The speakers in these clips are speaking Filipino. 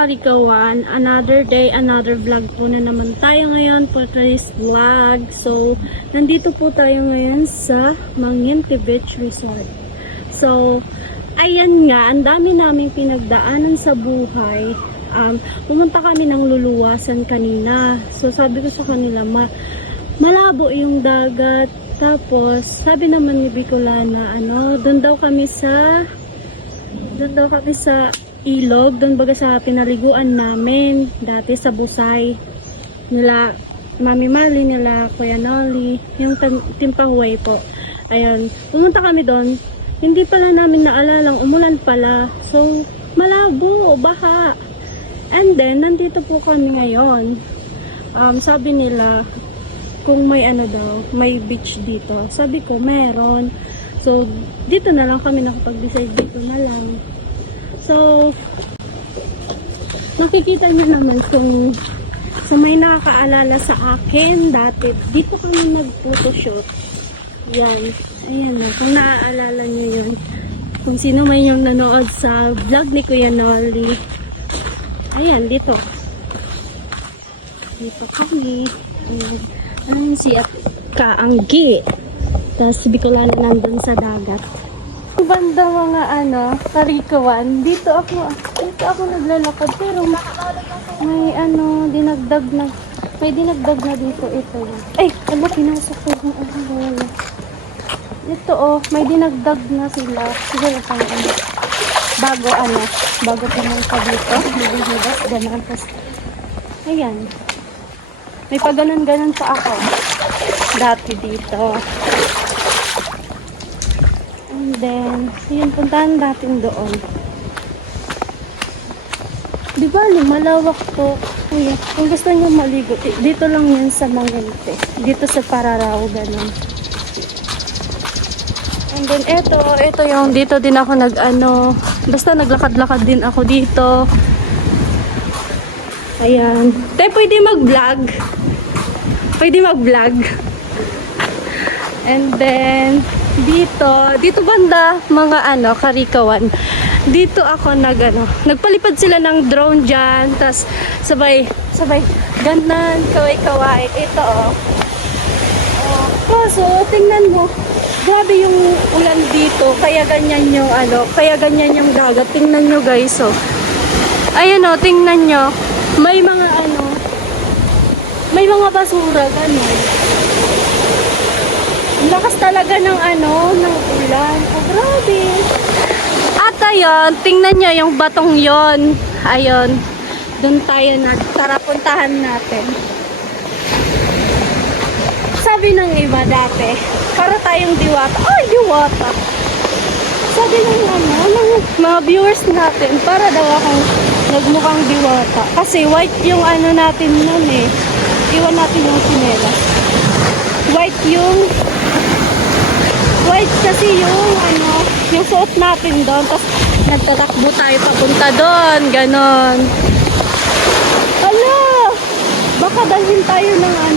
Karikawan, another day, another vlog po na naman tayo ngayon for today's vlog. So, nandito po tayo ngayon sa Manginti Beach Resort. So, ayan nga, ang dami naming pinagdaanan sa buhay. Pumunta kami ng luluwasan kanina. So, sabi ko sa kanila, malabo yung dagat. Tapos, sabi naman ni Bicolana, doon daw kami sa ilog, doon baga sa pinaliguan namin dati sa Busay nila Mami Marley, nila Kuya Nolly, yung Timpahuay po. Ayun, pumunta kami doon, hindi pala namin naalalang umulan pala, so malabo, baha. And then nandito po kami ngayon. Sabi nila kung may may beach dito, sabi ko meron, so dito na lang kami nakapag-decide, dito na lang. So, nakikita niyo naman kung may nakakaalala sa akin dati. Dito kami nag-photoshoot. Yan. Ayan na. Kung naaalala niyo yun. Kung sino man yung nanood sa vlog ni Kuya Nolly. Ayan, dito. Dito kami. Ayan si Kaanggi. Tapos si Bicolana nandun sa dagat. Banda mga Karikawan, dito ako naglalakad, pero may dinagdag na dito. Ito yun. Ay, pinasok ko yung ito may dinagdag na sila. Siguro pang bago pumunta dito, naghihigas, ganun. Tapos, ayan, may paganon-ganon pa ako dati dito. And then, yun, puntahan natin doon. Di ba, malawak po. Kuya, kung gusto nyo maligo, dito lang yan sa Manginti. Dito sa Pararaw, ganun. And then, ito yung, dito din ako basta naglakad-lakad din ako dito. Ayan. Tayo, pwede mag-vlog. And then, dito banda mga Karikawan, dito ako nagpalipad sila ng drone dyan, tas sabay ganan, kaway-kaway. Ito so tingnan mo, grabe yung ulan dito, kaya ganyan yung dagat. Tingnan nyo guys, ayan tingnan nyo, may mga basura, ganun. Lakas talaga ng ulan. Grabe. At ayun, tingnan nyo yung batong yon. Ayun. Doon tayo tara puntahan natin. Sabi ng iba dati, para tayong diwata. Ay, diwata. Sabi ng mga viewers natin, para daw akong nagmukhang diwata. Kasi white yung natin nun eh. Iwan natin yung sinelas. White kasi yung suot natin doon, tapos nagtatakbo tayo papunta doon, ganon. Hala, baka dalhin tayo ng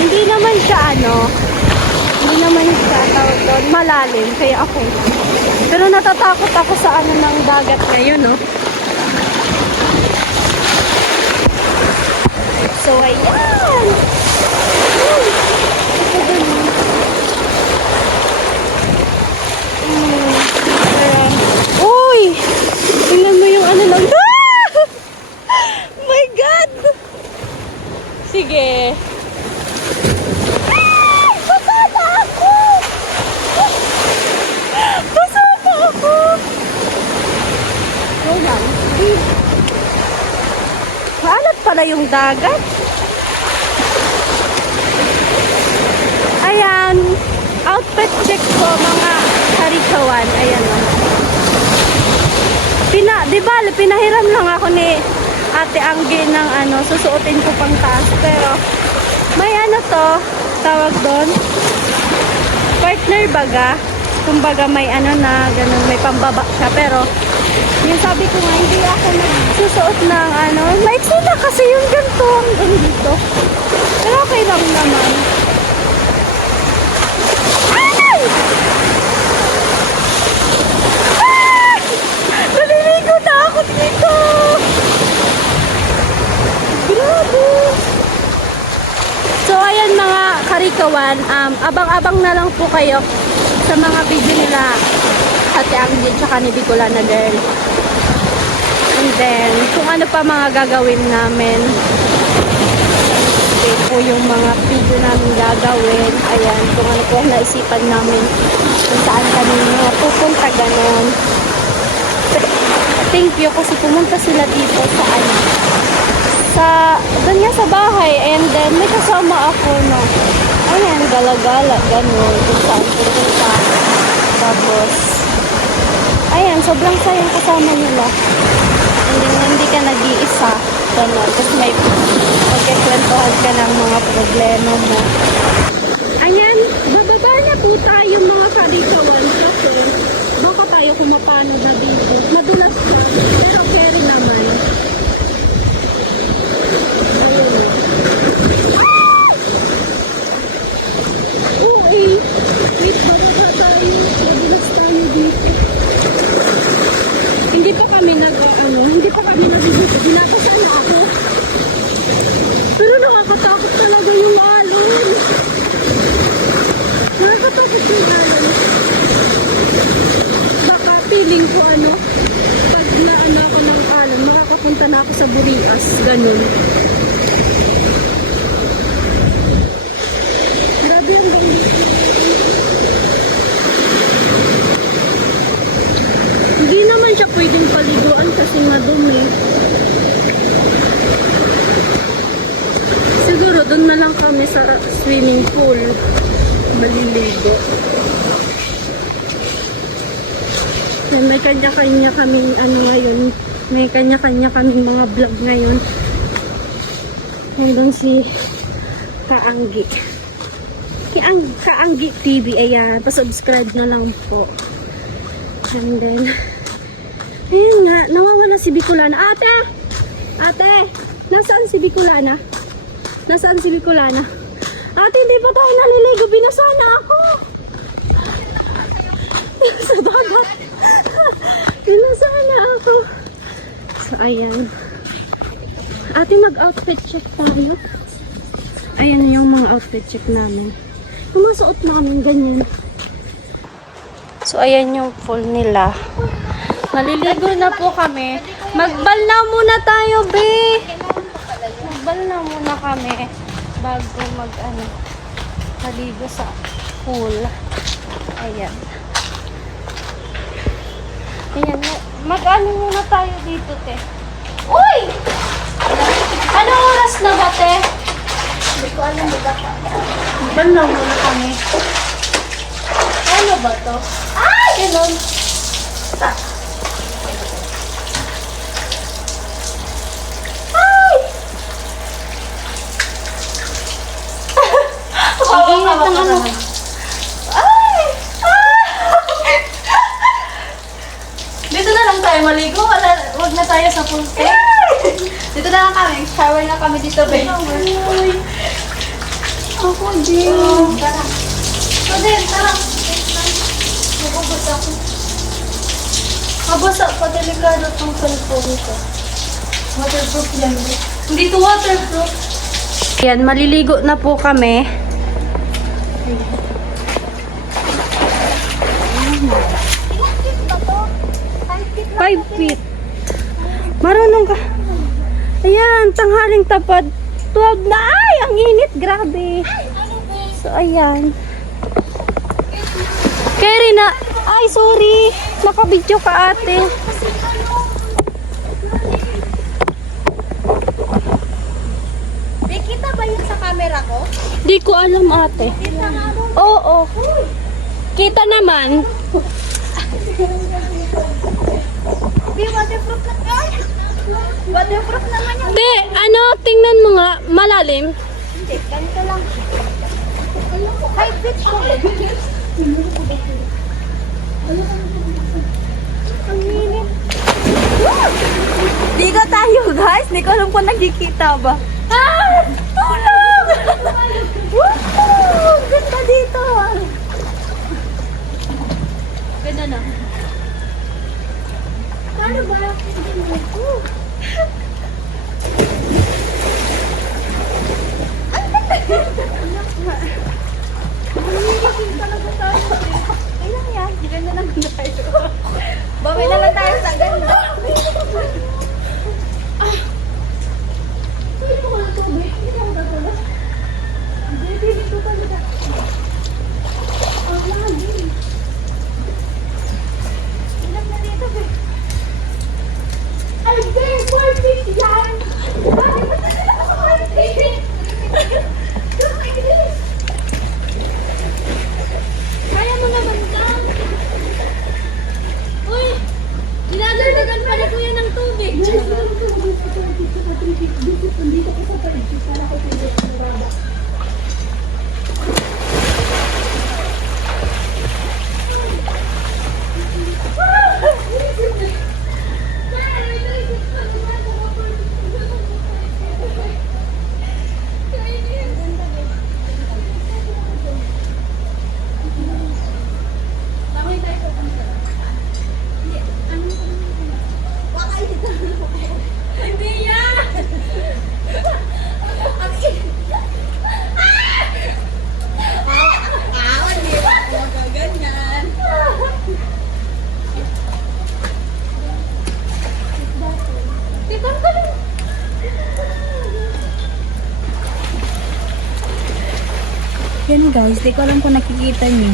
hindi naman siya tawag doon, malalim, kaya ako. Pero natatakot ako sa ng dagat ngayon, So, ayan. Uy! Tingnan mo yung lang. My God! Sige. Basata ako! Hold lang. Maalat pala yung dagat. Ayan, outfit check po mga Karikawan. Ayan pinahiram lang ako ni Ate Anggi ng susuotin ko pang taas. Pero may tawag doon, partner baga. Kumbaga may na ganun, may pambaba siya. Pero yung sabi ko nga, hindi ako nagsusuot ng maiksi na kasi yung ganito hanggang dito. Pero okay lang naman. Ay! Dali Karikawan, abang-abang na lang po kayo sa mga video nila Ate Angie tsaka ni Bicolana Girl. And then, kung ano pa mga gagawin namin. Okay po yung mga video namin gagawin. Ayan, kung ano po ang naisipan namin kung saan kami mga pupunta ganon. Thank you kasi pumunta sila dito doon nga sa bahay, and then may kasama ako na ayan, gala-gala ganon kung saan pupunta. Tapos ayan, sobrang sayang kasama nila. Hindi ka nag-iisa ganon. Tapos may magkikwentuhan ka ng mga problema mo. Ayan, bababa na po tayo mga karikawan kasi baka tayo kumapano na dito. Madulas ka, pero carry naman. Ayun na. Oo eh. Wait, bababa tayo. Madulas tayo dito. Hindi pa kami nag-dito. Binabasan na ako. Pero nakakatakot talaga yung alon. Nakakatakot yung alon. Baka feeling ko pag laan ako ng alon, makakapunta na ako sa Burias. Ganun. Grabe ang bangis. Hindi naman siya pwedeng paliguan kasi madumi. Siguro doon na lang kami sa swimming pool maliligo. May kanya-kanya kaming ngayon. May kanya-kanya kaming mga vlog ngayon. Nandun si Kaanggi. Kaanggi TV. Ayan. Pa-subscribe na lang po. And then, ayun nga. Nawawala si Bicolana. Ate! Ate! Nasaan si Bicolana? Nasaan si Bicolana? Ate, hindi pa tayo naliligo. Binasana ako. Sa dagat. Binasana ako. So, ayan. Ate, mag-outfit check tayo. Ayan yung mga outfit check namin. Yung mga suot namin, ganyan. So, ayan yung pool nila. Maliligo na po kami. Magbal na muna tayo, be. Magbal na muna kami bago maligo sa pool. Ayan. Ayan. Mag-ano muna tayo dito, te. Uy! Ano oras na ba, te? Hindi ko alam ba. Magbal na muna kami. Ano ba to? Ay! Ganun. Ingat ng ano. Ay! Dito na lang tayo maligo. Wag na tayo sa pool. Dito na lang kami. Shower na kami dito, babe. Ako din. Tara. Ako din, tara. Nabubasa ako. Mabasa pa, delikado itong cellphone ko. Waterproof yan. Hindi to waterproof. Yan, maliligo na po kami. 5 feet. Marunong ka. Ayan, tanghaling tapad. 12 na. Ay, ang init. Grabe. So, ayan. Carry na. Ay, sorry. Nakabidyo ka, ate. Kita ba yun sa camera ko? Di ko alam, ate. Oo. Kita naman. Di, waterproof na. Ay! Waterproof naman yung... Di, tingnan mo nga. Malalim. Hindi, ganito lang. 5 feet ko. Ang init. Dito tayo, guys. Hindi ko alam kung nagkikita ba. Ah! Tulong! Woo! Ganda dito. Ganda na. Paano ba? Ayan guys, di ko alam kung nakikita niyo.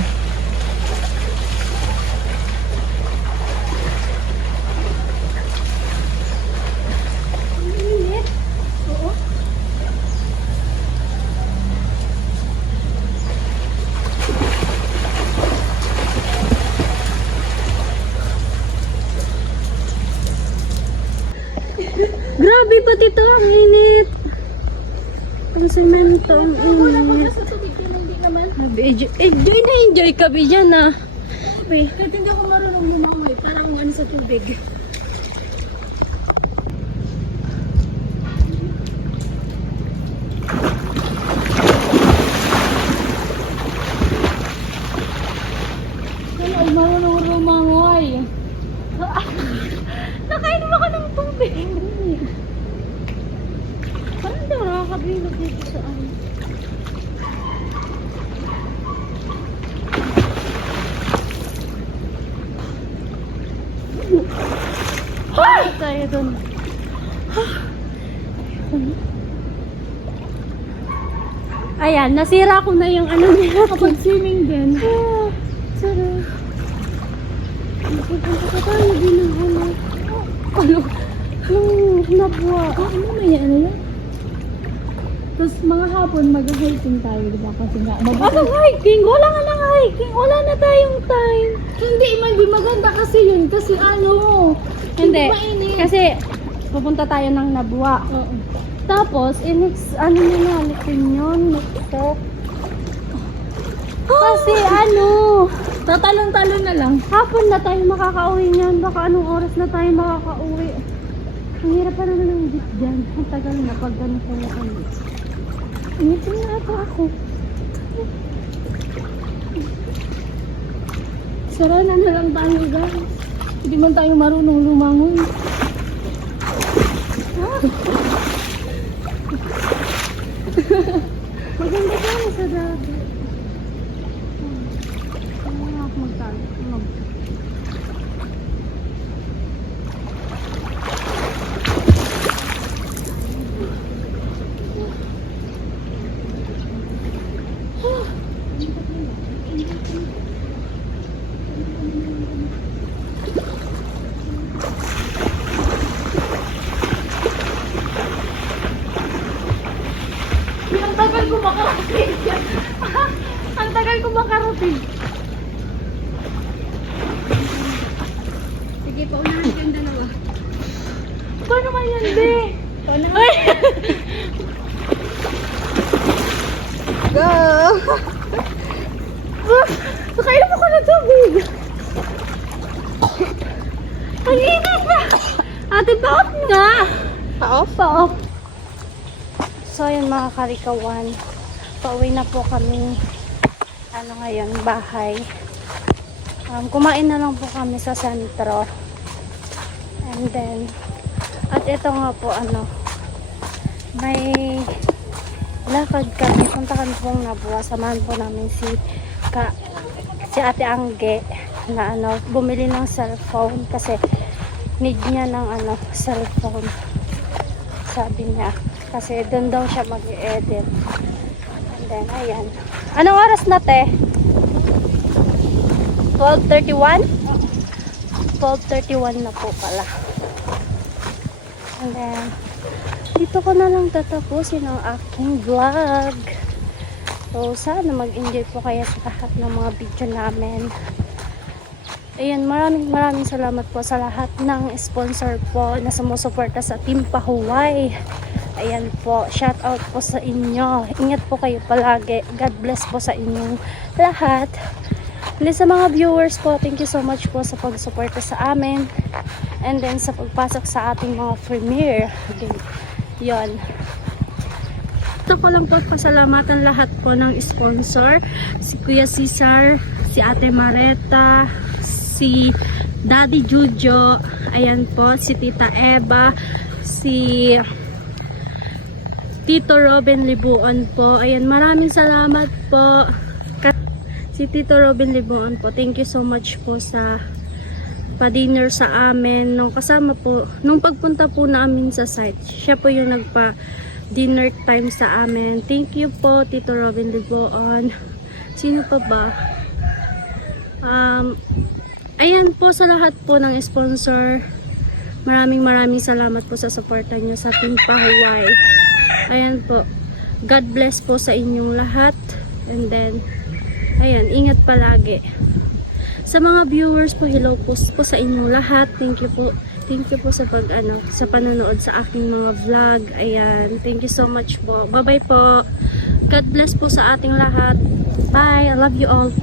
Grabe pati to, ang init. Ang semento, ang init. Enjoy na enjoy kami dyan ah. Kahit hindi ako marunong lumangoy, parang ano sa tubig. Kaya marunong lumangoy. Nakainom ako ng tubig. Parang hindi ako nakakabilog dito sa ano. Ay! Tayo dun. Ayan, nasira ko na yung ano nila. Kapag swimming din. Sarap. Magpupunta ka tayo din ng ano. Ano? Nabwa. Ano may ano yan? Tapos mga hapon mag-hiking tayo, di ba? Kasi nga, Ano hiking? Wala nga ng hiking. Wala na tayong time. Hindi man, di maganda kasi yun. Kasi ano, Hindi. mainit. Kasi pupunta tayo ng Nabwa. Oo. Tapos, ano na nalitin yun? Nito. Kasi ano, Tatalon-talon na lang. hapon na tayo makakauwi niyan. Baka anong oras na tayo makakauwi. Ang hirap pa naman ng jeep dyan. Ang tagal na pag ganito na kami. Initin na ako. Sarana na lang tayo guys. Hindi man tayo marunong lumangoy. Maganda ka na sa dagat. Ano nga ako magtalo? Ang tagal ko makarating. Ang tagal ko makarating. Sige, paunahan kayong dalawa. Paano man yan, be? Paunahan. Ay! Go! Nakainom ako ng tubig. Ang init na. Ate, pa-off nga. Pa-off? Pa-off. So, yun mga karikawan. Pauwi na po kami. Ano ngayon, bahay. Kumain na lang po kami sa sentro. And then, at ito nga po, may lakad kami. Punta kami pong Nabwa. Samahan po namin si Ate Angge na bumili ng cellphone kasi need niya ng cellphone. Sabi niya. Kasi doon daw siya mag-edit. And then, ayan. Anong oras na, te? 12:31? 12:31 na po pala. And then, dito ko na lang tatapusin ang aking vlog. So, sana mag-enjoy po kayo sa lahat ng mga video namin. Ayan, maraming salamat po sa lahat ng sponsor po na sumusuporta sa Team Pahuway. Ayan po, shout out po sa inyo. Ingat po kayo palagi. God bless po sa inyong lahat. And sa mga viewers po, thank you so much po sa pagsuporta sa amin. And then sa pagpasok sa ating mga premiere. Okay. Yon. Ito ko lang po pasalamatan lahat po ng sponsor. Si Kuya Cesar, si Ate Mareta, si Daddy Jujo, ayan po, si Tita Eva, si Tito Robin Libuon po. Ayan, maraming salamat po. Si Tito Robin Libuon po. Thank you so much po sa pa-dinner sa amin. Nung kasama po, nung pagpunta po namin sa site, siya po yung nagpa-dinner time sa amin. Thank you po, Tito Robin Libuon. Sino pa ba? Ayan po sa lahat po ng sponsor. Maraming salamat po sa suporta nyo sa Team Pahuway. Ayan po. God bless po sa inyong lahat. And then, ayan, ingat palagi. Sa mga viewers po, hello po sa inyong lahat. Thank you po. Thank you po sa sa panonood sa aking mga vlog. Ayan, thank you so much po. Bye-bye po. God bless po sa ating lahat. Bye. I love you all.